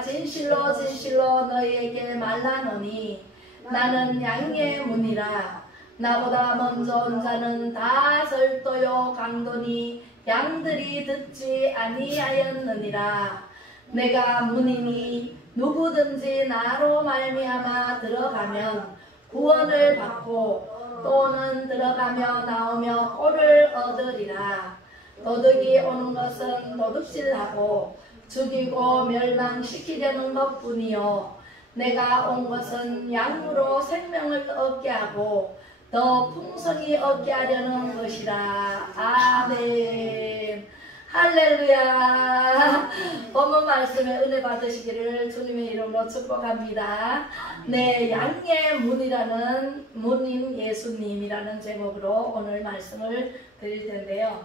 진실로 진실로 너희에게 말하노니 나는 양의 문이라. 나보다 먼저 온 자는 다 절도요 강도니 양들이 듣지 아니하였느니라. 내가 문이니 누구든지 나로 말미암아 들어가면 구원을 받고 또는 들어가며 나오며 꼴을 얻으리라. 도둑이 오는 것은 도둑질하고 죽이고 멸망시키려는 것뿐이요 내가 온 것은 양으로 생명을 얻게 하고 더 풍성히 얻게 하려는 것이라. 아멘. 할렐루야. 본문 말씀에 은혜 받으시기를 주님의 이름으로 축복합니다. 네, 양의 문이라는 문인 예수님이라는 제목으로 오늘 말씀을 드릴 텐데요.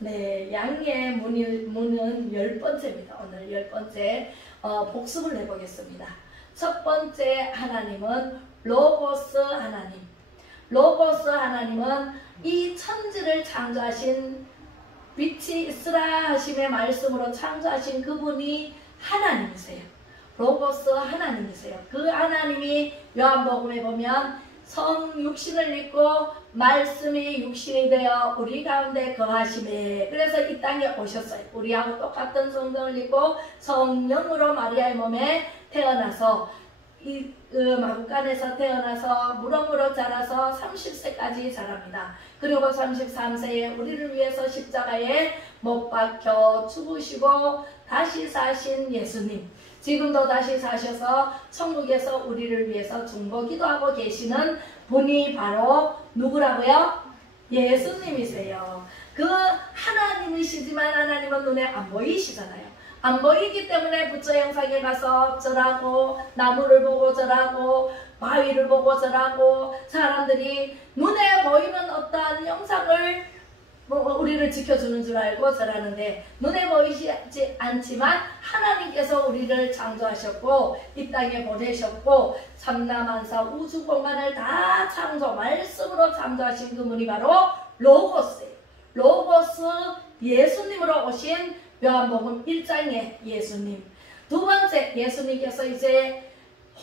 네, 양의 문은 10번째입니다. 오늘 10번째 복습을 해보겠습니다. 첫 번째 하나님은 로고스 하나님. 로고스 하나님은 이 천지를 창조하신 빛이 있으라 하심의 말씀으로 창조하신 그분이 하나님이세요. 로고스 하나님이세요. 그 하나님이 요한복음에 보면 성 육신을 입고 말씀이 육신이 되어 우리 가운데 거하심에, 그래서 이 땅에 오셨어요. 우리하고 똑같은 성경을 입고 성령으로 마리아의 몸에 태어나서 이 마구간에서 태어나서 무덤으로 자라서 30세까지 자랍니다. 그리고 33세에 우리를 위해서 십자가에 못 박혀 죽으시고 다시 사신 예수님, 지금도 다시 사셔서 천국에서 우리를 위해서 중보기도하고 계시는 분이 바로 누구라고요? 예수님이세요. 그 하나님이시지만 하나님은 눈에 안 보이시잖아요. 안 보이기 때문에 부처 영상에 가서 절하고 나무를 보고 절하고 바위를 보고 절하고 사람들이 눈에 보이는 어떠한 영상을 우리를 지켜주는 줄 알고 절하는데, 눈에 보이지 않지만 하나님께서 우리를 창조하셨고 이 땅에 보내셨고 삼라만사 우주 공간을 다 창조 말씀으로 창조하신 그분이 바로 로고스예요. 로고스 예수님으로 오신 요한복음 1장의 예수님. 두 번째, 예수님께서 이제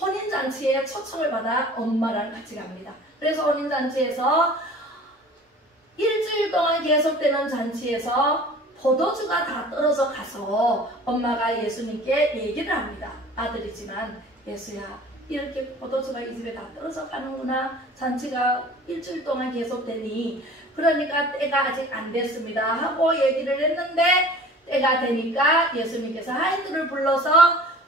혼인잔치에 초청을 받아 엄마랑 같이 갑니다. 그래서 혼인잔치에서 일주일 동안 계속되는 잔치에서 포도주가 다 떨어져 가서 엄마가 예수님께 얘기를 합니다. 아들이지만 예수야, 이렇게 포도주가 이 집에 다 떨어져 가는구나. 잔치가 일주일 동안 계속되니 그러니까 때가 아직 안 됐습니다 하고 얘기를 했는데, 때가 되니까 예수님께서 하인들을 불러서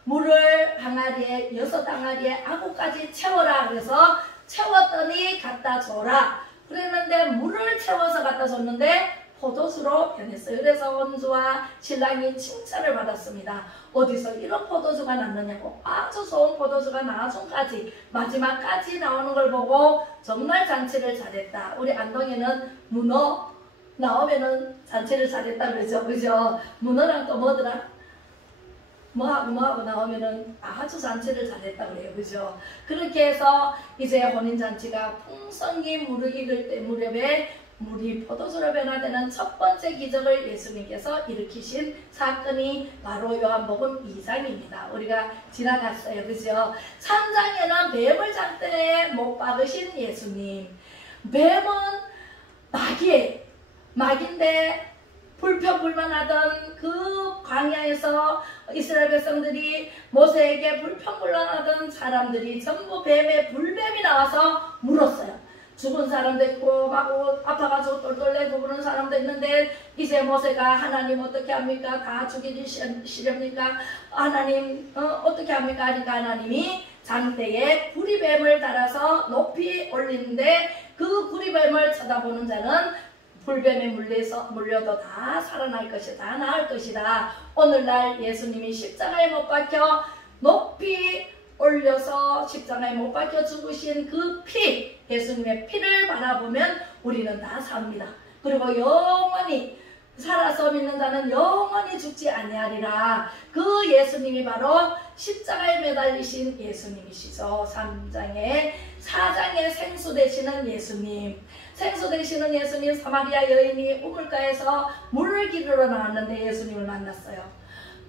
물을 항아리에 6항아리에 아구까지 채워라. 그래서 채웠더니 갖다 줘라. 그랬는데 물을 채워서 갖다 줬는데 포도주로 변했어요. 그래서 원주와 신랑이 칭찬을 받았습니다. 어디서 이런 포도주가 났느냐고. 아주 좋은 포도주가 나중까지 마지막까지 나오는 걸 보고 정말 잔치를 잘했다. 우리 안동에는 문어 나오면은 잔치를 잘했다 그러죠. 그죠? 문어랑 또 뭐더라? 뭐하고 나오면은 아주 잔치를 잘했다 그래요. 그죠? 그렇게 해서 이제 혼인잔치가 풍성히 무르익을 때 무렵에 물이 포도주로 변화되는 첫 번째 기적을 예수님께서 일으키신 사건이 바로 요한복음 2장입니다. 우리가 지나갔어요. 그죠? 3장에는 뱀을 장대에 못 박으신 예수님. 뱀은 막인데 불평불만하던 그 광야에서 이스라엘 백성들이 모세에게 불평불만하던 사람들이 전부 불뱀이 나와서 물었어요. 죽은 사람도 있고 막 아파가지고 똘똘내고 그런 사람도 있는데, 이제 모세가 하나님 어떻게 합니까? 다 죽이시렵니까? 하나님 어떻게 합니까? 하니까 하나님이 장대에 구리뱀을 달아서 높이 올리는데, 그 구리뱀을 쳐다보는 자는 불뱀에 물려도 다 살아날 것이다. 다 나을 것이다. 오늘날 예수님이 십자가에 못 박혀 높이 올려서 십자가에 못 박혀 죽으신 그 피, 예수님의 피를 바라보면 우리는 다 삽니다. 그리고 영원히 살아서 믿는 자는 영원히 죽지 아니하리라. 그 예수님이 바로 십자가에 매달리신 예수님이시죠. 4장에 생수 되시는 예수님. 생수 되시는 예수님, 사마리아 여인이 우물가에서 물을 기르러 나왔는데 예수님을 만났어요.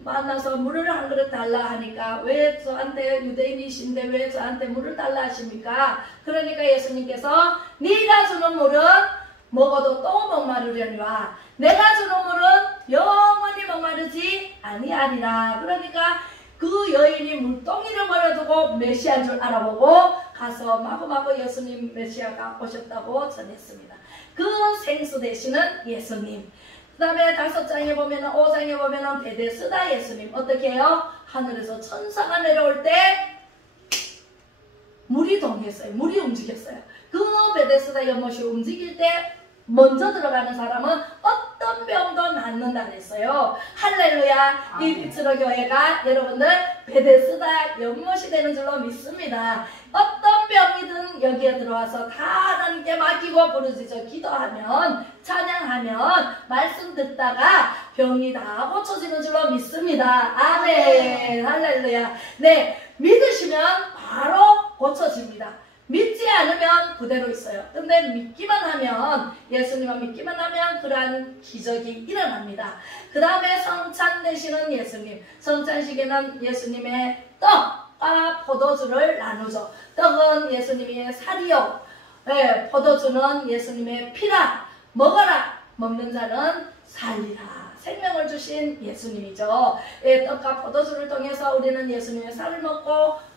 만나서 물을 한 그릇 달라 하니까 왜 저한테 유대인이신데 왜 저한테 물을 달라 하십니까? 그러니까 예수님께서 네가 주는 물은 먹어도 또 목마르려니와 내가 주는 물은 영원히 목마르지 아니하리라. 그러니까 그 여인이 물동이를 버려두고 메시아인 줄 알아보고 가서 마구마구 예수님 메시아가 오셨다고 전했습니다. 그 생수 되시는 예수님. 그 다음에 5장에 보면은 5장에 보면은 베데스다 예수님 어떻게 해요? 하늘에서 천사가 내려올 때 물이 동했어요. 물이 움직였어요. 그 베데스다 연못이 움직일 때 먼저 들어가는 사람은 어떤 병도 낫는다 그랬어요. 할렐루야. 이 빛으로 교회가 여러분들 베데스다 연못이 되는 줄로 믿습니다. 어떤 병이든 여기에 들어와서 다 하나님께 맡기고 부르짖어 기도하면 찬양하면 말씀 듣다가 병이 다 고쳐지는 줄로 믿습니다. 아멘. 할렐루야. 네, 믿으시면 바로 고쳐집니다. 믿지 않으면 그대로 있어요. 근데 믿기만 하면, 예수님을 믿기만 하면 그러한 기적이 일어납니다. 그 다음에 성찬 되시는 예수님. 성찬식에는 예수님의 떡과 포도주를 나누죠. 떡은 예수님의 살이요. 네, 포도주는 예수님의 피라. 먹어라. 먹는 자는 살리라. 생명을 주신 예수님이죠. 예, 떡과 포도주를 통해서 우리는 예수님의 살을 먹고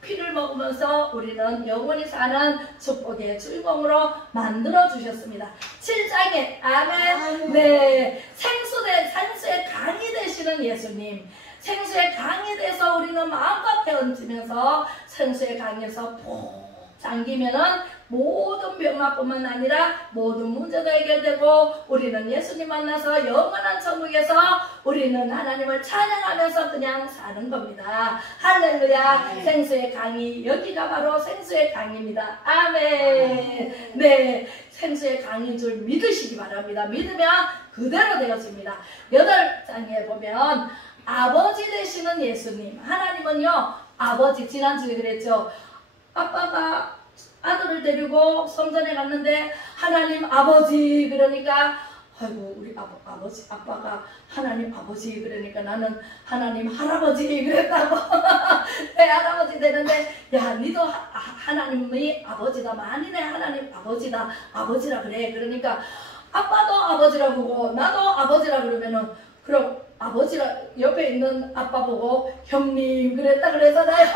피를 먹으면서 우리는 영원히 사는 축복의 주인공으로 만들어 주셨습니다. 7장에 아멘. 네, 생수의 강이 되시는 예수님. 생수의 강이 돼서 우리는 마음껏 헤엄치면서 생수의 강에서 푹 잠기면은 모든 병마뿐만 아니라 모든 문제도 해결되고 우리는 예수님 만나서 영원한 천국에서 우리는 하나님을 찬양하면서 그냥 사는 겁니다. 할렐루야. 네. 생수의 강이 여기가 바로 생수의 강입니다. 아멘. 네, 생수의 강인 줄 믿으시기 바랍니다. 믿으면 그대로 되어집니다. 8장에 보면 아버지 되시는 예수님. 하나님은요 아버지. 지난주에 그랬죠. 아빠가 아들을 데리고 성전에 갔는데 하나님 아버지 그러니까 아이고 우리 아버지 아빠가 하나님 아버지 그러니까 나는 하나님 할아버지 그랬다고. 내 할아버지 되는데 야 니도 하나님이 아버지다. 만일에 하나님 아버지다 아버지라 그래. 그러니까 아빠도 아버지라 그러고 나도 아버지라 그러면은 그럼 아버지라 옆에 있는 아빠 보고 형님 그랬다 그러잖아요.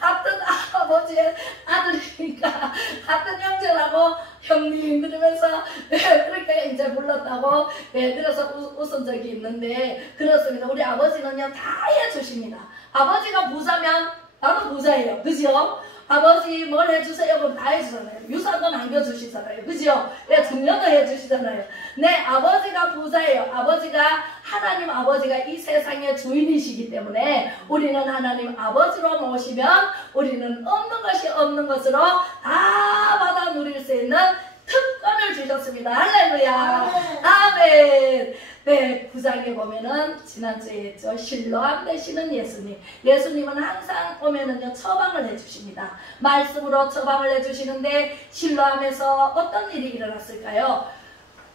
같은 아버지의 아들이니까 같은 형제라고 형님 그러면서 그렇게 이제 불렀다고. 그래서 웃은 적이 있는데 그렇습니다. 우리 아버지는요 다 해주십니다. 아버지가 부자면 나도 부자예요. 그죠? 아버지 뭘 해주세요? 그럼 다 해주잖아요. 유산도 남겨주시잖아요. 그죠? 네, 증여도 해주시잖아요. 네, 아버지가 부자예요. 아버지가 하나님 아버지가 이 세상의 주인이시기 때문에 우리는 하나님 아버지로 모시면 우리는 없는 것이 없는 것으로 다 받아 누릴 수 있는 특권을 주셨습니다. 할렐루야. 아멘. 네, 9장에 보면은 지난주에 했죠. 실로암 되시는 예수님. 예수님은 항상 오면은요 처방을 해주십니다. 말씀으로 처방을 해주시는데 실로암에서 어떤 일이 일어났을까요?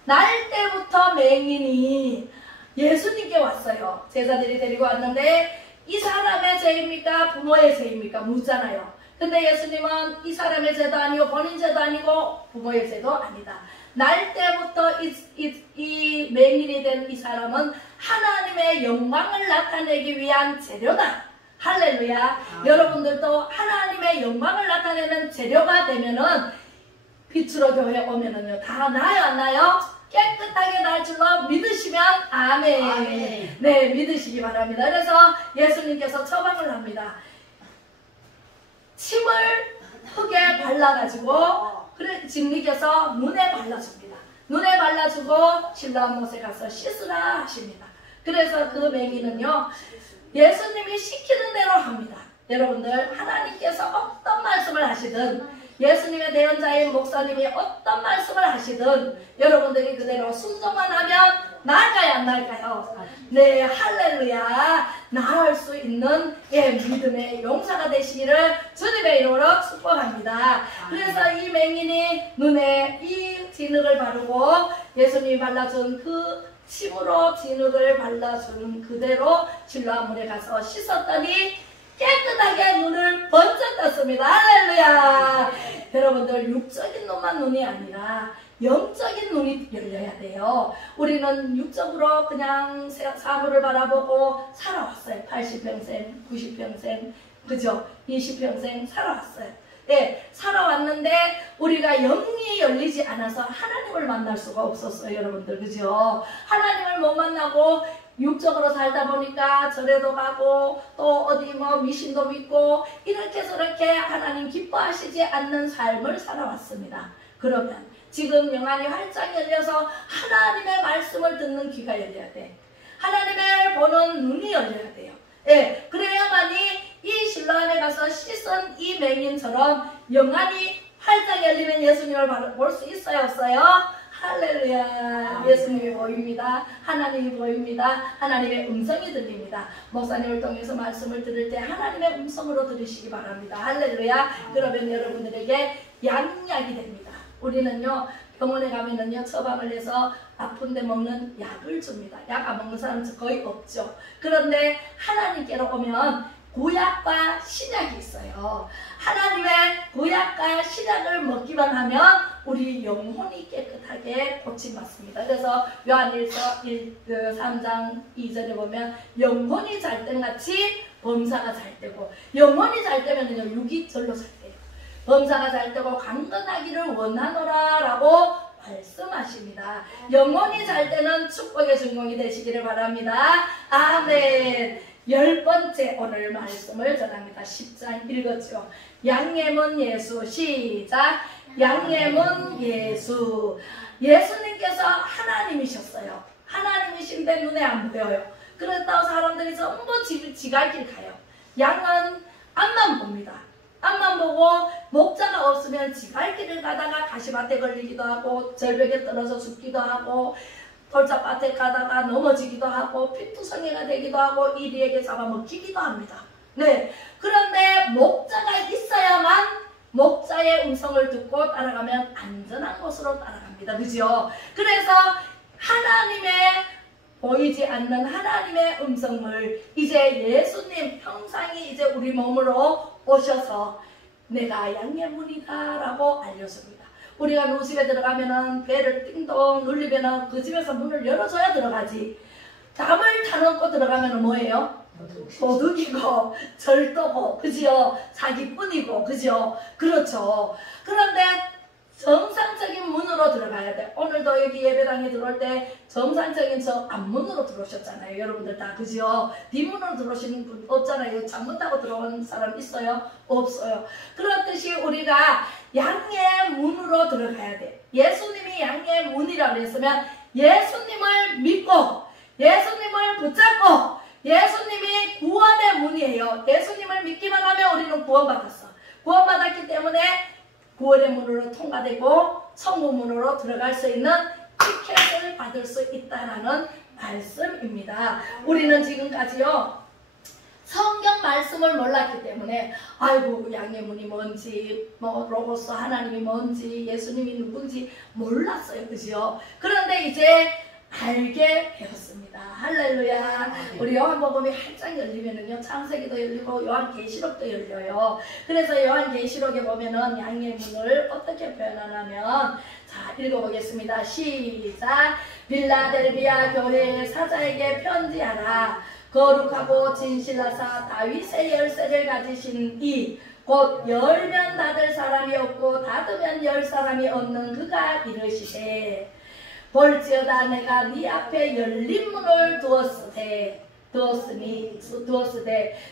날 때부터 맹인이 예수님께 왔어요. 제자들이 데리고 왔는데 이 사람의 죄입니까? 부모의 죄입니까? 묻잖아요. 근데 예수님은 이 사람의 죄도 아니고 본인 죄도 아니고 부모의 죄도 아니다. 날 때부터 이 맹인이 된 이 사람은 하나님의 영광을 나타내기 위한 재료다. 할렐루야. 여러분들도 하나님의 영광을 나타내는 재료가 되면은 빛으로 교회 오면은요 다 나요 안 나요? 깨끗하게 날 줄로 믿으시면 아멘. 아멘. 네, 믿으시기 바랍니다. 그래서 예수님께서 처방을 합니다. 침을 흙에 발라가지고 그래 진리께서 눈에 발라줍니다. 눈에 발라주고 실로암 못에 가서 씻으라 하십니다. 그래서 그 맹인은요 예수님이 시키는 대로 합니다. 여러분들 하나님께서 어떤 말씀을 하시든 예수님의 대언자인 목사님이 어떤 말씀을 하시든 여러분들이 그대로 순종만 하면 나을까요 안 나을까요? 네, 할렐루야. 나을 수 있는 믿음의 용사가 되시기를 주님의 이름으로 축복합니다. 그래서 이 맹인이 눈에 이 진흙을 바르고 예수님이 발라준 그 침으로 진흙을 발라주는 그대로 실로암 물에 가서 씻었더니 깨끗하게 눈을 번쩍 떴습니다. 할렐루야. 여러분들 육적인 눈만 눈이 아니라 영적인 눈이 열려야 돼요. 우리는 육적으로 그냥 사물을 바라보고 살아왔어요. 80평생, 90평생, 그죠? 20평생 살아왔어요. 예, 살아왔는데 우리가 영이 열리지 않아서 하나님을 만날 수가 없었어요. 여러분들, 그죠? 하나님을 못 만나고 육적으로 살다 보니까 절에도 가고 또 어디 뭐 미신도 믿고 이렇게 저렇게 하나님 기뻐하시지 않는 삶을 살아왔습니다. 그러면 지금 영안이 활짝 열려서 하나님의 말씀을 듣는 귀가 열려야 돼. 하나님을 보는 눈이 열려야 돼요. 예, 그래야만이 이 실로암에 가서 씻은 이 맹인처럼 영안이 활짝 열리면 예수님을 볼 수 있어요, 없어요? 할렐루야. 예수님이 보입니다. 하나님이 보입니다. 하나님의 음성이 들립니다. 목사님을 통해서 말씀을 들을 때 하나님의 음성으로 들으시기 바랍니다. 할렐루야. 그러면 여러분들에게 양약이 됩니다. 우리는요, 병원에 가면은요, 처방을 해서 아픈데 먹는 약을 줍니다. 약 안 먹는 사람은 거의 없죠. 그런데 하나님께로 오면 구약과 신약이 있어요. 하나님의 구약과 신약을 먹기만 하면 우리 영혼이 깨끗하게 고침받습니다. 그래서 요한일서 3장 2절에 보면 영혼이 잘 땐같이 범사가 잘 되고, 영혼이 잘 되면은요, 육이 절로 잘 돼요. 범사가 잘 되고 강건하기를 원하노라 라고 말씀하십니다. 영혼이 잘 때는 축복의 주인공이 되시기를 바랍니다. 아멘. 10번째 오늘 말씀을 전합니다. 10장 읽었죠. 양예문 예수. 시작. 양예문 예수. 예수님께서 하나님이셨어요. 하나님이신데 눈에 안 보여요. 그렇다고 사람들이 전부 지갈 길 가요. 양은 앞만 봅니다. 앞만 보고 목자가 없으면 지갈 길을 가다가 가시밭에 걸리기도 하고 절벽에 떨어져 죽기도 하고 돌짝밭에 가다가 넘어지기도 하고 피투성이가 되기도 하고 이리에게 잡아먹히기도 합니다. 네, 그런데 목자가 있어야만 목자의 음성을 듣고 따라가면 안전한 곳으로 따라갑니다. 그죠? 그래서 하나님의 보이지 않는 하나님의 음성을 이제 예수님 형상이 이제 우리 몸으로 오셔서 내가 양의 문이다 라고 알려줍니다. 우리가 누구 집에 들어가면은 배를 띵동 눌리면은 그 집에서 문을 열어줘야 들어가지. 잠을 타놓고 들어가면은 뭐예요? 도둑이고 절도고, 그지요? 사기꾼이고, 그지요? 그렇죠. 그런데 정상적인 문으로 들어가야 돼. 오늘도 여기 예배당에 들어올 때 정상적인 저 앞문으로 들어오셨잖아요. 여러분들 다, 그죠? 뒷문으로 들어오시는 분 없잖아요. 창문 타고 들어오는 사람 있어요? 없어요. 그렇듯이 우리가 양의 문으로 들어가야 돼. 예수님이 양의 문이라고 했으면 예수님을 믿고 예수님을 붙잡고 예수님이 구원의 문이에요. 예수님을 믿기만 하면 우리는 구원받았어. 구원받았기 때문에 구원의 문으로 통과되고 천국 문으로 들어갈 수 있는 티켓을 받을 수 있다라는 말씀입니다. 우리는 지금까지요 성경 말씀을 몰랐기 때문에 아이고 양의 문이 뭔지 뭐 로고스 하나님이 뭔지 예수님이 누군지 몰랐어요. 그죠? 그런데 이제 알게 되었습니다. 할렐루야. 우리 요한복음이 활짝 열리면은요 창세기도 열리고 요한계시록도 열려요. 그래서 요한계시록에 보면은 양의 문을 어떻게 표현하냐면, 자 읽어보겠습니다. 시작. 빌라델비아 교회의 사자에게 편지하라. 거룩하고 진실하사 다윗의 열쇠를 가지신 이 곧 열면 닫을 사람이 없고 닫으면 열 사람이 없는 그가 이르시되, 볼지어다 내가 네 앞에 열린 문을 두었으되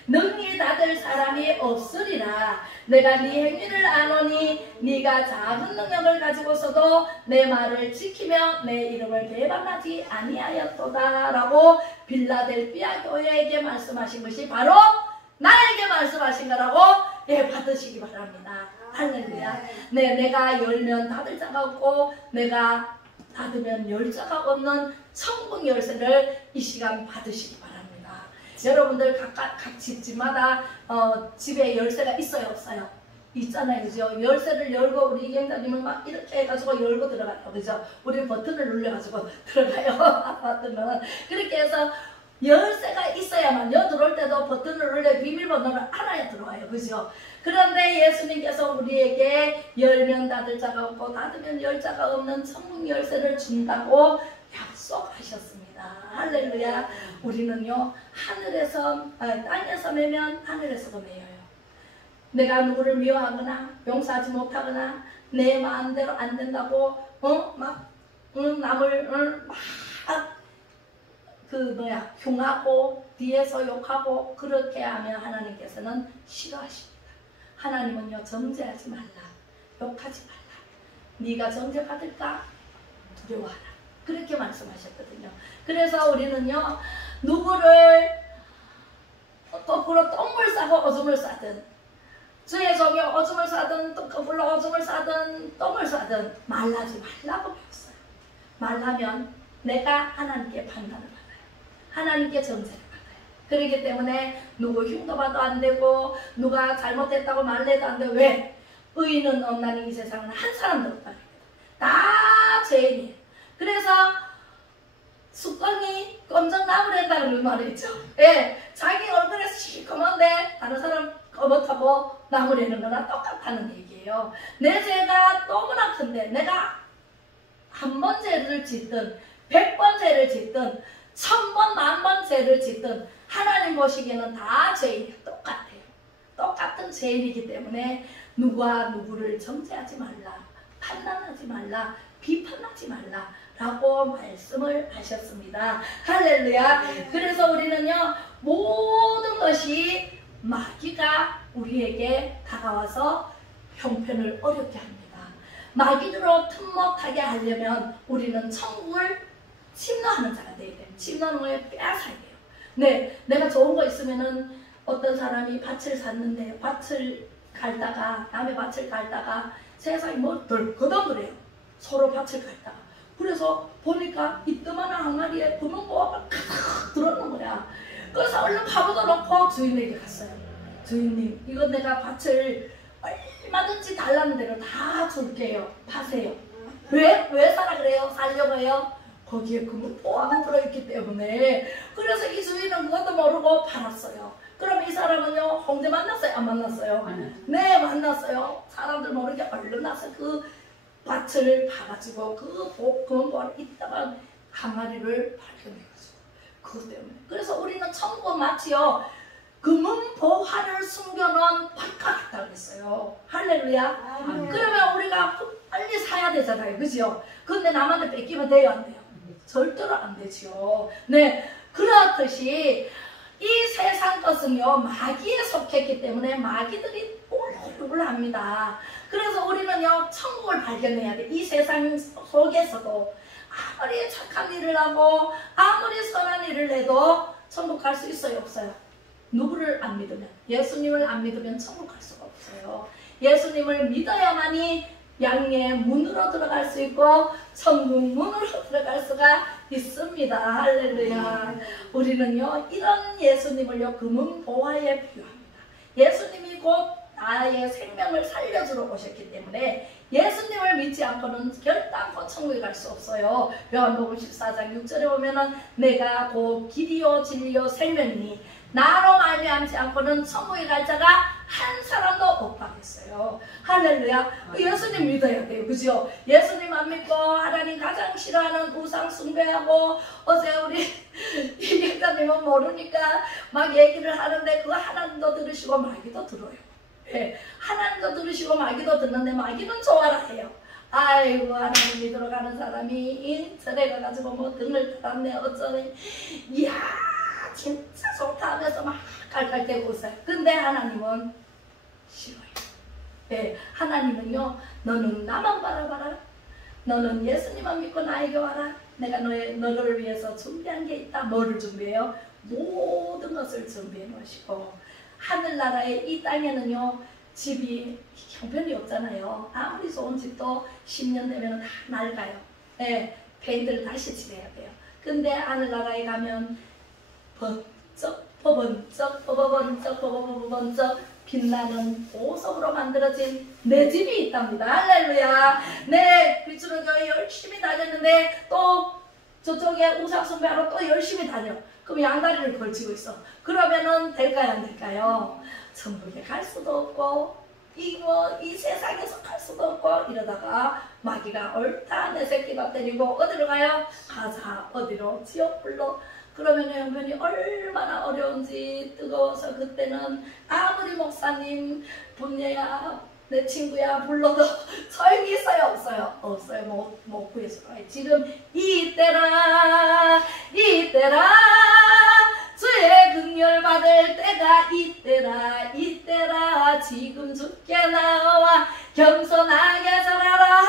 능히 닫을 사람이 없으리라. 내가 네 행위를 아노니 네가 작은 능력을 가지고서도 내 말을 지키며 내 이름을 배반하지 아니하였도다 라고 빌라델비아 교회에게 말씀하신 것이 바로 나에게 말씀하신 거라고 받으시기 바랍니다. 할렐루야. 네, 내가 열면 닫을 자가 없고 내가 닫으면 열 자가 없는 천국 열쇠를 이 시간 받으시기 바랍니다. 여러분들 각 집마다 집에 열쇠가 있어요, 없어요? 있잖아요. 그죠? 열쇠를 열고 우리 이경자님은 막 이렇게 해가지고 열고 들어가요. 그죠? 우리는 버튼을 눌려가지고 들어가요. 아파트는. 그렇게 해서 열쇠가 있어야만 여 들어올 때도 버튼을 눌려 비밀번호를 알아야 들어와요. 그죠? 그런데 예수님께서 우리에게 열면 닫을 자가 없고 닫으면 열 자가 없는 천국 열쇠를 준다고 약속하셨습니다. 할렐루야. 우리는요 하늘에서 땅에서 매면 하늘에서도 매여요. 내가 누구를 미워하거나 용서하지 못하거나 내 마음대로 안 된다고 남을 흉하고 뒤에서 욕하고 그렇게 하면 하나님께서는 싫어하십니다. 하나님은요 정죄하지 말라, 욕하지 말라, 네가 정죄받을까 두려워하라, 그렇게 말씀하셨거든요. 그래서 우리는요 누구를 거꾸로 똥을 싸고 오줌을 싸든 주의 종이 오줌을 싸든 또 거꾸로 오줌을 싸든 똥을 싸든 말하지 말라고 배웠어요. 말하면 내가 하나님께 판단을 받아요. 하나님께 정죄를 받아요. 그렇기 때문에 누구 흉도 봐도 안 되고 누가 잘못했다고 말해도 안 되고 왜? 의인은 없나니 이 세상은 한 사람도 없다. 다 죄인이에요. 그래서 숟가락이 검정 나무를 했다는 말이 있죠. 예, 자기 얼굴에 시커먼데 다른 사람 검었다고 나무래는 거나 똑같다는 얘기예요. 내 죄가 너무나 큰데 내가 한 번 죄를 짓든 100번 죄를 짓든 1000번 10,000번 죄를 짓든 하나님 보시기에는 다 죄인이에요. 똑같아요. 똑같은 죄인이기 때문에 누구와 누구를 정죄하지 말라, 판단하지 말라, 비판하지 말라 라고 말씀을 하셨습니다. 할렐루야. 그래서 우리는요 모든 것이 마귀가 우리에게 다가와서 형편을 어렵게 합니다. 마귀로 틈목하게 하려면 우리는 천국을 침노하는 자가 되어야 돼요. 침노하는 거에 빼앗아야 돼요. 네, 내가 좋은 거 있으면은 어떤 사람이 밭을 샀는데 밭을 갈다가 남의 밭을 갈다가 세상이 뭐 덜거덩거려요. 서로 밭을 갈다가 그래서 보니까 이따만한 항아리에 구멍보화가 칵 들어오는 거야. 그래서 얼른 가보다 놓고 주인에게 갔어요. 주인님, 이거 내가 밭을 얼마든지 달라는 대로 다 줄게요. 파세요. 왜 사라 그래요? 살려고 해요? 거기에 구멍보화가 들어있기 때문에. 그래서 이 주인은 그것도 모르고 팔았어요. 그럼 이 사람은요 홍대 만났어요? 안 만났어요? 네, 만났어요. 사람들 모르게 얼른 나서 그 밭을 파가지고 그 구멍보화를 이따가 항아리를 발견해가지고 그것 때문에. 그래서 우리는 천국은 마치요 금은보화를 숨겨놓은 밭과 같다고 했어요. 할렐루야. 그러면 우리가 빨리 사야 되잖아요. 그죠? 근데 남한테 뺏기면 돼요? 안 돼요? 절대로 안 되죠. 네, 그렇듯이 이 세상 것은요 마귀에 속했기 때문에 마귀들이 꿀꿀 합니다. 그래서 우리는요 천국을 발견해야 돼. 이 세상 속에서도 아무리 착한 일을 하고 아무리 선한 일을 해도 천국 갈 수 있어요? 없어요? 누구를 안 믿으면, 예수님을 안 믿으면 천국 갈 수가 없어요. 예수님을 믿어야만이 양의 문으로 들어갈 수 있고 천국 문으로 들어갈 수가 있습니다. 할렐루야. 우리는요 이런 예수님을요 금은보화에 비유합니다. 예수님이 곧 나의 생명을 살려주러 오셨기 때문에 예수님을 믿지 않고는 결단코 천국에 갈 수 없어요. 요한복음 14장 6절에 보면은 내가 곧 길이요 진리요 생명이니 나로 말미암지 않고는 천국에 갈 자가 한 사람도 없다겠어요. 할렐루야. 예수님 믿어야 돼요. 그죠? 예수님 안 믿고 하나님 가장 싫어하는 우상 숭배하고 어제 우리 이경자님은 모르니까 막 얘기를 하는데 그거 하나님도 들으시고 마귀도 들어요. 네, 하나님도 들으시고 마귀도 듣는데 마귀는 좋아라 해요. 아이고 하나님 믿으러 가는 사람이 저래 가가지고 뭐 등을 달았네 어쩌네 이야 진짜 좋다 하면서 막 깔깔대고 웃어요. 근데 하나님은 싫어요. 네, 하나님은요 너는 나만 바라봐라. 너는 예수님만 믿고 나에게 와라. 내가 너를 위해서 준비한 게 있다. 뭐를 준비해요? 모든 것을 준비해 놓으시고 하늘나라의 이 땅에는요 집이 형편이 없잖아요. 아무리 좋은 집도 10년 되면 다 낡아요. 네, 페인트를 다시 칠해야 돼요. 근데 하늘나라에 가면 번쩍 번쩍 빛나는 보석으로 만들어진 내 집이 있답니다. 할렐루야. 네, 비추는 교회 열심히 다녔는데 또 저쪽에 우상숭배하러 또 열심히 다녀. 그럼 양다리를 걸치고 있어. 그러면은 될까요, 안 될까요? 천국에 갈 수도 없고 이 세상에서 갈 수도 없고 이러다가 마귀가 옳다 내 새끼가 때리고 어디로 가요? 가자. 어디로? 지옥불로. 그러면 형편이 얼마나 어려운지 뜨거워서 그때는 아무리 목사님 분야야 내 친구야 불러도 소용이 있어요? 없어요? 없어요. 못 구해서 가요. 지금 이때라 주의 긍휼 받을 때가 이때라 지금 주께 나와 겸손하게 절하라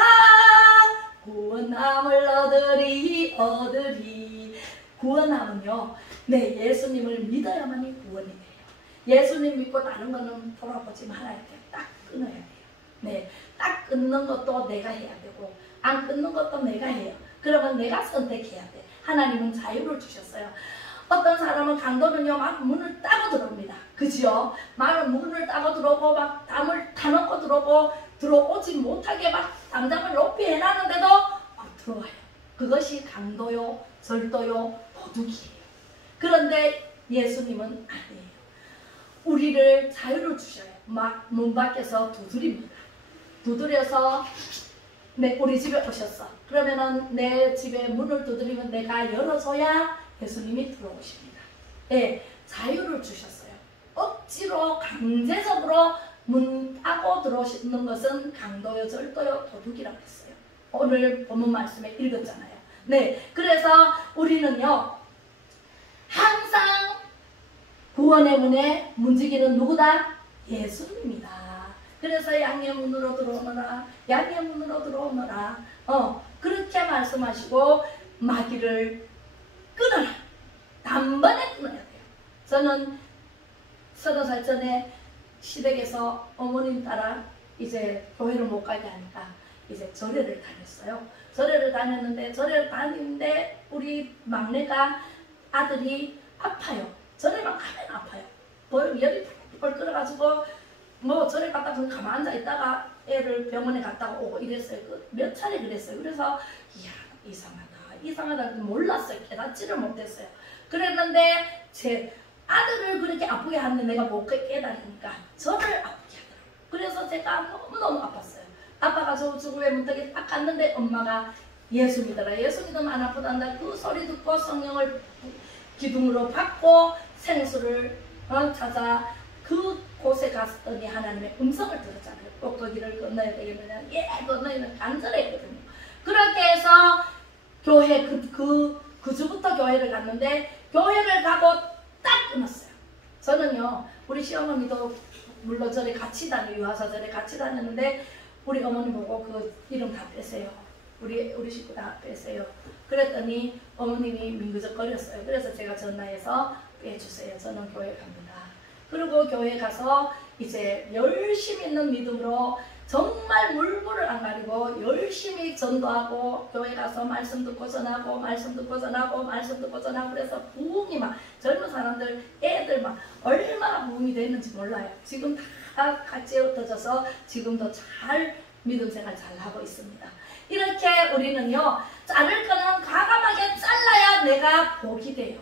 구원함을 얻으리 구원함은요 네 예수님을 믿어야만이 구원이 돼요. 예수님 믿고 다른 거는 돌아보지 말아야 돼요. 딱 끊어야 돼요. 네, 딱 끊는 것도 내가 해야 되고 안 끊는 것도 내가 해요. 그러면 내가 선택해야 돼. 하나님은 자유를 주셨어요. 어떤 사람은 강도는요 막 문을 따고 들어옵니다. 그죠? 막 문을 따고 들어오고 막 담을 다 넣고 들어오고 들어오지 못하게 막 담장을 높이 해놨는데도 막 들어와요. 그것이 강도요 절도요 도둑이에요. 그런데 예수님은 아니에요. 우리를 자유를 주셔요. 막 문 밖에서 두드립니다. 두드려서 우리 집에 오셨어. 그러면은 내 집에 문을 두드리면 내가 열어줘야 예수님이 들어오십니다. 예, 자유를 주셨어요. 억지로 강제적으로 문 따고 들어오시는 것은 강도요 절도요 도둑이라고 했어요. 오늘 본문 말씀에 읽었잖아요. 네, 그래서 우리는요 항상 구원의 문에 문지기는 누구다? 예수님이다. 그래서 양의 문으로 들어오너라 양의 문으로 들어오너라 그렇게 말씀하시고 마귀를 끊어라. 단번에 끊어야 돼요. 저는 30살 전에 시댁에서 어머님 따라 이제 교회를 못 가게 하니까 이제 절에를 다녔어요. 절에를 다녔는데 우리 막내가 아들이 아파요. 절에만 가면 아파요. 열이 펄펄 끓어가지고 뭐 절에 갔다 가만 앉아 있다가 애를 병원에 갔다가 오고 이랬어요. 몇 차례 그랬어요. 그래서 이야 이상하다 몰랐어요. 깨닫지를 못했어요. 그랬는데 제 아들을 그렇게 아프게 하는데 내가 못 깨달으니까 저를 아프게 하더라고요. 그래서 제가 너무너무 아팠어요. 아빠가 죽음의 문턱에 딱 갔는데 엄마가 예수 믿어라. 예수 믿으면 안 아프단다. 그 소리 듣고 성령을 기둥으로 받고 생수를 찾아 그곳에 갔더니 하나님의 음성을 들었잖아요. 꼭 거기를 건너야 되겠느냐. 예, 건너면 간절했거든요. 그렇게 해서 교회 그 주부터 교회를 갔는데 교회를 가고 딱 끊었어요. 저는요 우리 시어머니도 물론 절에 같이 유아사절에 같이 다녔는데 우리 어머니 보고 그 이름 다 빼세요. 우리 식구 다 빼세요. 그랬더니 어머님이 민그적거렸어요. 그래서 제가 전화해서 빼주세요. 저는 교회 갑니다. 그리고 교회 가서 이제 열심히 있는 믿음으로 정말 물불을 안 가리고 열심히 전도하고 교회 가서 말씀 듣고 전하고 그래서 부흥이 막 젊은 사람들 애들 막 얼마나 부흥이 됐는지 몰라요. 지금 다 같이 흩어져서 지금도 잘 믿음 생활 잘 하고 있습니다. 이렇게 우리는요 자를 거는 과감하게 잘라야 내가 복이 돼요.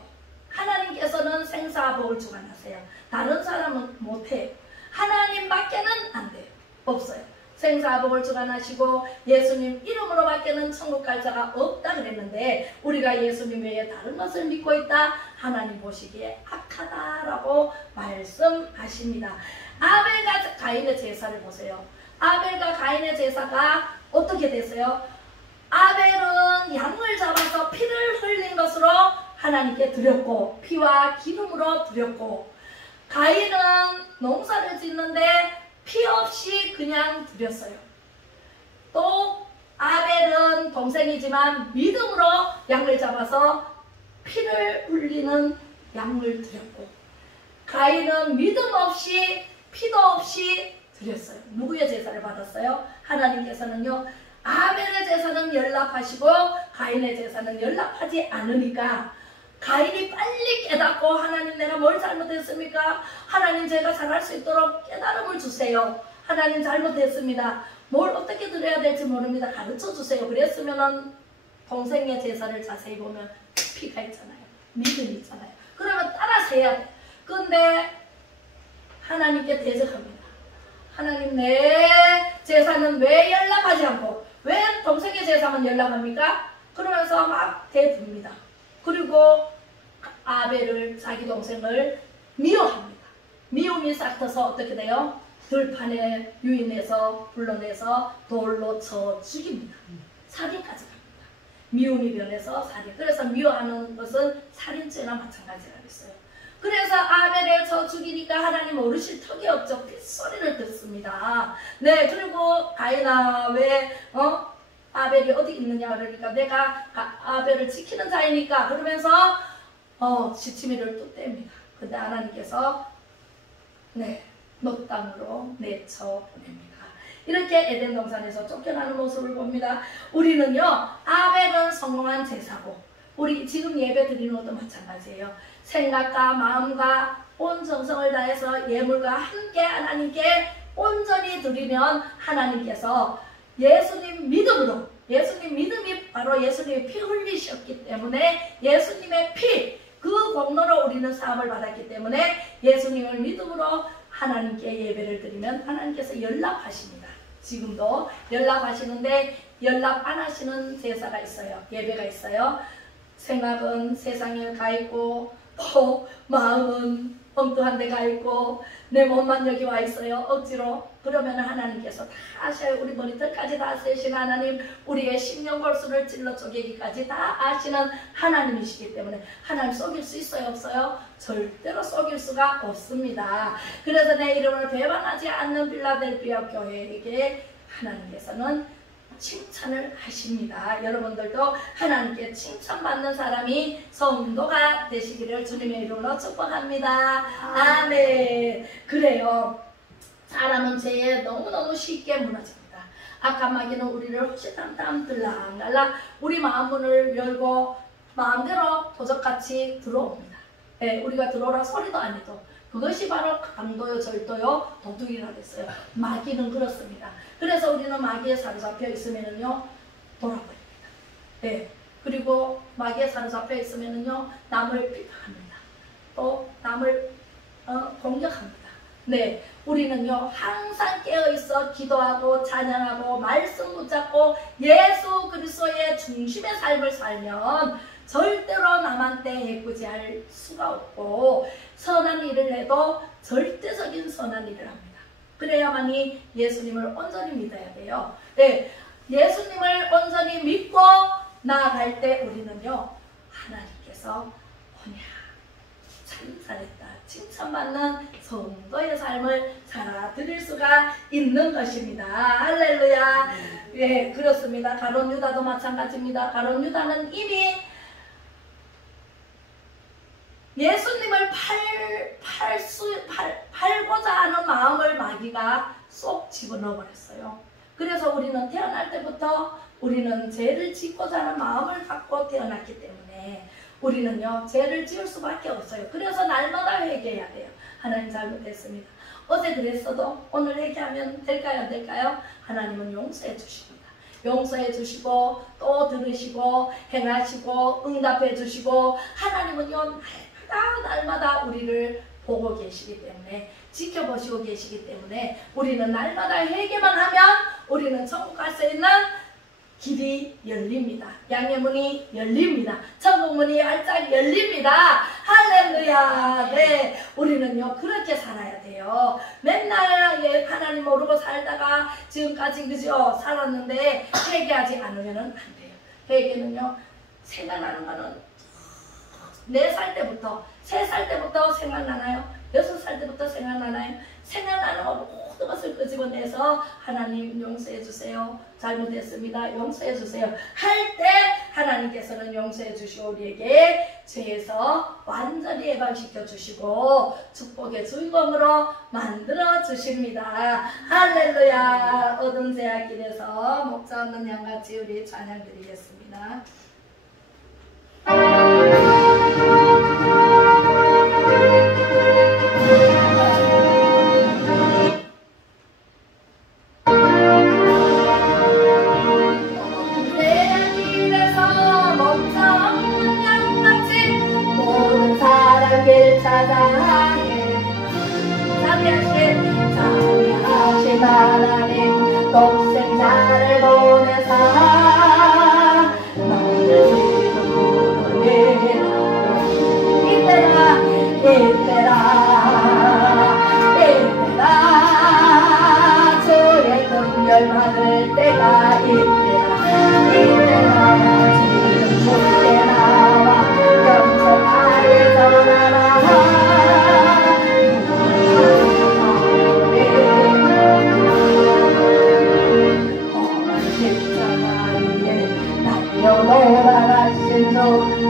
하나님께서는 생사복을 주관하세요. 다른 사람은 못해요. 하나님밖에는 안 돼요. 없어요. 생사복을 주관하시고 예수님 이름으로 밖에는 천국 갈 자가 없다 그랬는데 우리가 예수님 외에 다른 것을 믿고 있다. 하나님 보시기에 악하다라고 말씀하십니다. 아벨과 가인의 제사를 보세요. 아벨과 가인의 제사가 어떻게 됐어요? 아벨은 양을 잡아서 피를 흘린 것으로 하나님께 드렸고 피와 기름으로 드렸고 가인은 농사를 짓는데 피 없이 그냥 드렸어요. 또 아벨은 동생이지만 믿음으로 양을 잡아서 피를 흘리는 양을 드렸고 가인은 믿음 없이 피도 없이 드렸어요. 누구의 제사를 받았어요? 하나님께서는요 아벨의 제사는 연락하시고 가인의 제사는 연락하지 않으니까 가인이 빨리 깨닫고 하나님 내가 뭘 잘못했습니까? 하나님 제가 잘할 수 있도록 깨달음을 주세요. 하나님 잘못했습니다. 뭘 어떻게 드려야 될지 모릅니다. 가르쳐 주세요. 그랬으면은 동생의 제사를 자세히 보면 피가 있잖아요. 믿음이 있잖아요. 그러면 따라서 해야 돼. 근데 하나님께 대적합니다. 하나님 내 제사는 왜 연락하지 않고 왜 동생의 제사만 연락합니까? 그러면서 막 대듭니다. 그리고 아벨을 자기 동생을 미워합니다. 미움이 싹 터서 어떻게 돼요? 들판에 유인해서 불러내서 돌로 쳐 죽입니다. 살인까지 갑니다. 미움이 변해서 살인. 그래서 미워하는 것은 살인죄나 마찬가지라고 했어요. 그래서 아벨을 쳐 죽이니까 하나님 모르실 턱이 없죠. 핏소리를 듣습니다. 네, 그리고 가인아 왜 아벨이 어디 있느냐 그러니까 내가 아벨을 지키는 자이니까 그러면서 지치미를 또 뗍니다. 근데 하나님께서 네, 너 땅으로 내쳐 보냅니다. 이렇게 에덴 동산에서 쫓겨나는 모습을 봅니다. 우리는요, 아벨은 성공한 제사고 우리 지금 예배 드리는 것도 마찬가지예요. 생각과 마음과 온 정성을 다해서 예물과 함께 하나님께 온전히 드리면 하나님께서 예수님 믿음으로, 예수님 믿음이 바로 예수님의 피 흘리셨기 때문에 예수님의 피, 그 공로로 우리는 사함을 받았기 때문에 예수님을 믿음으로 하나님께 예배를 드리면 하나님께서 연락하십니다. 지금도 연락하시는데 연락 안 하시는 제사가 있어요. 예배가 있어요. 생각은 세상에 가 있고 또 마음은 엉뚱한 데 가 있고 내 몸만 여기 와 있어요. 억지로. 그러면 하나님께서 다 아셔요. 우리 머리털까지 다 아시는 하나님, 우리의 심령골수를 찔러 쪼개기까지 다 아시는 하나님이시기 때문에 하나님 속일 수 있어요? 없어요? 절대로 속일 수가 없습니다. 그래서 내 이름을 배반하지 않는 필라델피아 교회에게 하나님께서는 칭찬을 하십니다. 여러분들도 하나님께 칭찬받는 사람이 성도가 되시기를 주님의 이름으로 축복합니다. 아멘. 그래요. 사람은 죄에 너무너무 쉽게 무너집니다. 악한 마귀는 우리를 호시탐탐 들락날락 우리 마음문을 열고 마음대로 도적같이 들어옵니다. 네, 우리가 들어오라 소리도 안 해도 그것이 바로 강도요 절도요 도둑이라고 했어요. 마귀는 그렇습니다. 그래서 우리는 마귀에 사로잡혀 있으면은요 돌아버립니다. 네. 그리고 마귀에 사로잡혀 있으면은요 남을 비판합니다. 또 남을 공격합니다. 네, 우리는요 항상 깨어있어 기도하고 찬양하고 말씀 붙잡고 예수 그리스도의 중심의 삶을 살면 절대로 남한테 해코지할 수가 없고 선한 일을 해도 절대적인 선한 일을 합니다. 그래야만이 예수님을 온전히 믿어야 돼요. 네, 예수님을 온전히 믿고 나아갈 때 우리는요 하나님께서 참 잘했다 칭찬받는 성도의 삶을 살아드릴 수가 있는 것입니다. 할렐루야. 예, 그렇습니다. 가룟 유다도 마찬가지입니다. 가룟 유다는 이미 예수님을 팔고자 하는 마음을 마귀가 쏙 집어넣어 버렸어요. 그래서 우리는 태어날 때부터 우리는 죄를 짓고자 하는 마음을 갖고 태어났기 때문에 우리는요 죄를 지을 수밖에 없어요. 그래서 날마다 회개해야 돼요. 하나님 잘못했습니다. 어제 그랬어도 오늘 회개하면 될까요? 안 될까요? 하나님은 용서해 주십니다. 용서해 주시고 또 들으시고 행하시고 응답해 주시고 하나님은요 날마다 우리를 보고 계시기 때문에 지켜보시고 계시기 때문에 우리는 날마다 회개만 하면 우리는 천국 갈 수 있는 길이 열립니다. 양의 문이 열립니다. 천국 문이 활짝 열립니다. 할렐루야. 네, 우리는요 그렇게 살아야 돼요. 맨날 하나님 모르고 살다가 지금까지 그죠 살았는데 회개하지 않으면 안 돼요. 회개는요 생각나는 거는 4살 때부터 3살 때부터 생각나나요? 6살 때부터 생각나나요? 생각나는 거 모든 것을 끄집어내서 하나님 용서해 주세요. 잘못했습니다. 용서해 주세요. 할 때 하나님께서는 용서해 주시고 우리에게 죄에서 완전히 해방시켜 주시고 축복의 주인공으로 만들어 주십니다. 할렐루야. 어둠 제약길에서 목자 없는 양같이 우리 찬양 드리겠습니다. 자비하신 하나님 독생자를 보내사 너를 지금으로 이때라 주의 긍휼 받을 때가 이때라 지금 주께 나와 겸손하게 전하라 돌아가신 주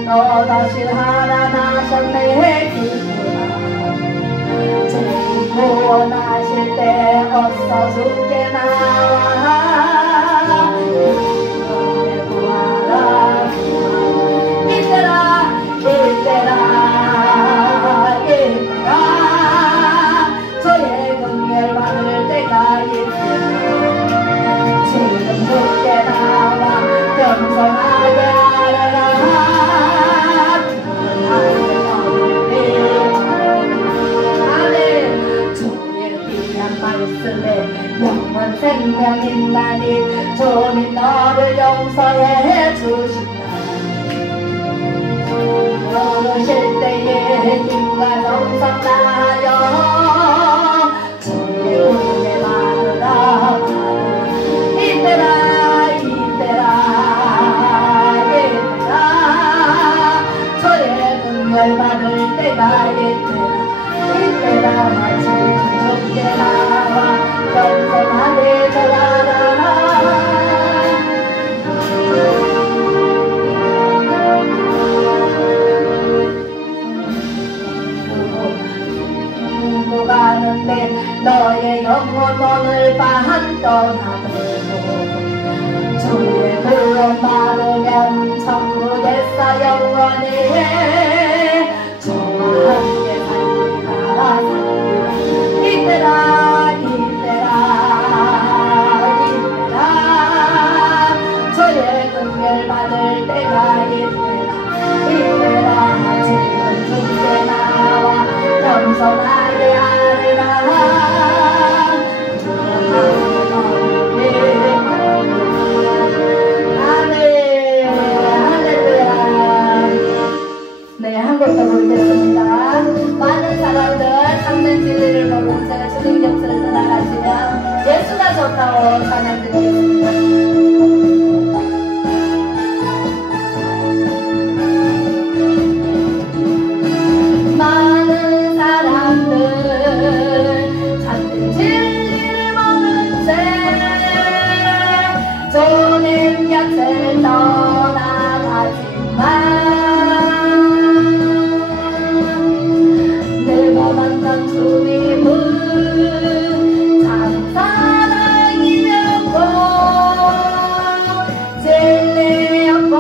너 다시 살아나셨네 기쁘다 죄인 구원하실 때 어서 주께 나와 기쁨에 구하라 이때라 저의 긍휼 받을 때가 이때라 지금 주께 나와 겸손하게 하라 아멘 주의 귀한 말씀에 영원 생명 있나니 주님 너를 용서해 주신다 부르실 때에 힘과 정성 다하여 주의 은혜 받으라 이때라 저의 긍휼 받을 때가 이때라 마치 주께 나와 겸손하게 전하라 가는데 너의 영혼 오늘 밤 떠나고 주의 구원 받으면 천국에서 영원히 주와 함께 살리라 이때라 주의 긍휼 받을 때가 이때라 지금 주께 나와 겸손하게 하리라 한번더 보겠습니다. 많은 사람들 참는 진리를 모른 채 주님 곁을 떠나가시면 예수가 좋다고 찬양드리겠습니다. 많은 사람들 참는 진리를 모른 채 주님 곁을 떠나가지만 주님은 참 사랑이었고 진리였고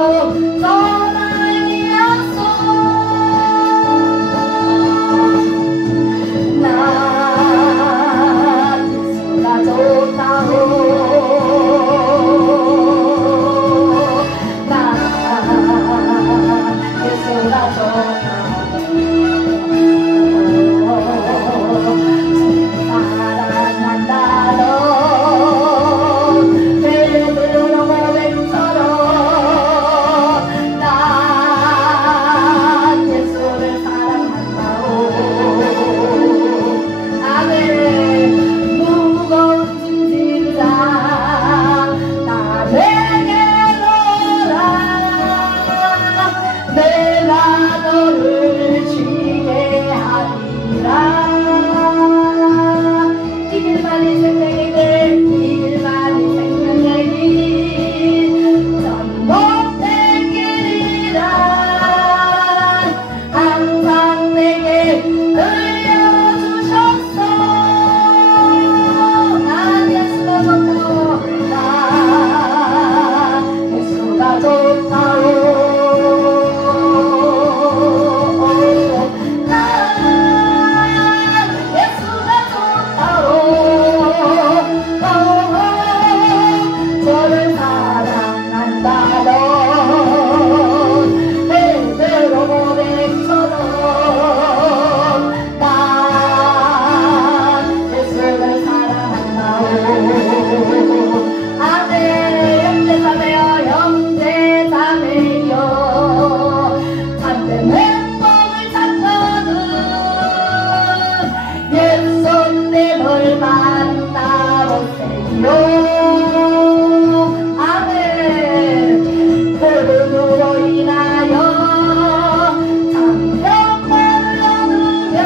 소망이었소 나 예수가 좋다고 나 예수가 좋다고 아멘. 그로 인하여 장벽만을 얻으면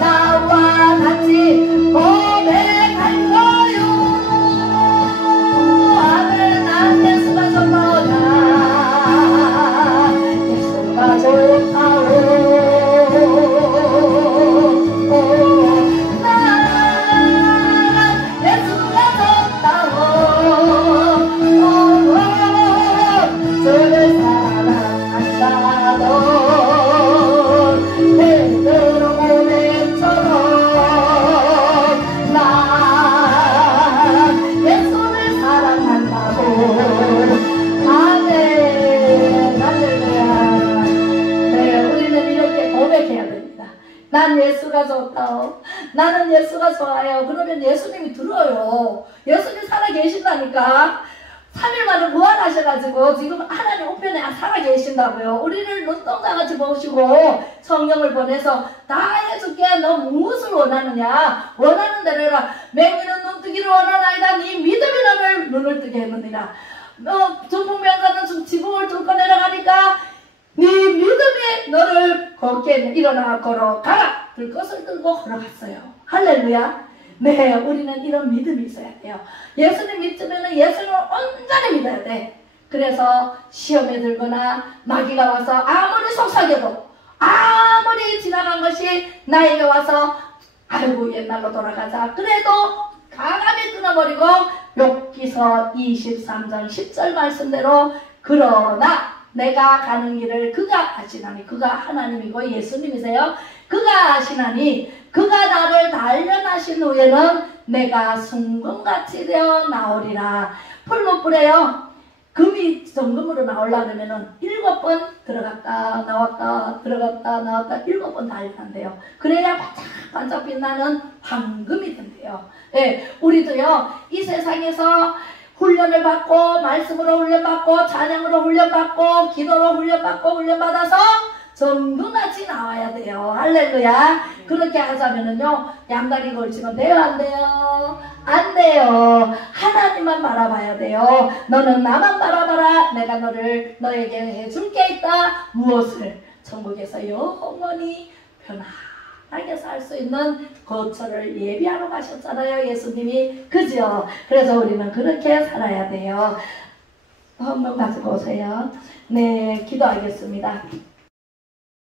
나와 같이 고백할 거요. 아멘. 난 예수가 좋다. 예수가 좋다오. 난 예수가 좋다오. 나는 예수가 좋아요. 그러면 예수님이 들어요. 예수님 살아계신다니까. 3일 만에 부활하셔가지고 지금 하나님 우편에 살아계신다고요. 우리를 눈동자같이 보시고 성령을 보내서 다 해줄게. 너 무엇을 원하느냐. 원하는 대로 해라. 맹인은 눈뜨기를 원하나이다. 네 믿음이 너를 눈을 뜨게 했느니라. 중풍병자는 지붕을 뚫고 내려가니까 네 믿음이 너를 걷게 일어나 걸어가라. 들것을 들고 걸어갔어요. 할렐루야. 네, 우리는 이런 믿음이 있어야 돼요. 예수님 믿으면 예수님을 온전히 믿어야 돼. 그래서 시험에 들거나 마귀가 와서 아무리 속삭여도 아무리 지나간 것이 나에게 와서 아이고 옛날로 돌아가자 그래도 가감히 끊어버리고 욥기서 23장 10절 말씀대로 그러나 내가 가는 길을 그가 아시나니. 그가 하나님이고 예수님이세요. 그가 아시나니 그가 나를 단련하신 후에는 내가 순금같이 되어 나오리라. 풀무불에요. 금이 정금으로 나오려면은 7번 들어갔다 나왔다 들어갔다 나왔다 7번 단련한대요. 그래야 반짝반짝 빛나는 황금이 된대요. 예, 우리도요 이 세상에서 훈련을 받고 말씀으로 훈련받고 찬양으로 훈련받고 기도로 훈련받아서 정금같이 나와야 돼요. 할렐루야. 그렇게 하자면은요 양다리 걸치면 돼요 안 돼요? 안 돼요. 하나님만 바라봐야 돼요. 너는 나만 바라봐라. 내가 너에게 해줄 게 있다. 무엇을? 천국에서 영원히 편안하게 살 수 있는 거처를 예비하러 가셨잖아요 예수님이. 그죠? 그래서 우리는 그렇게 살아야 돼요. 한번 가지고 오세요. 네, 기도하겠습니다.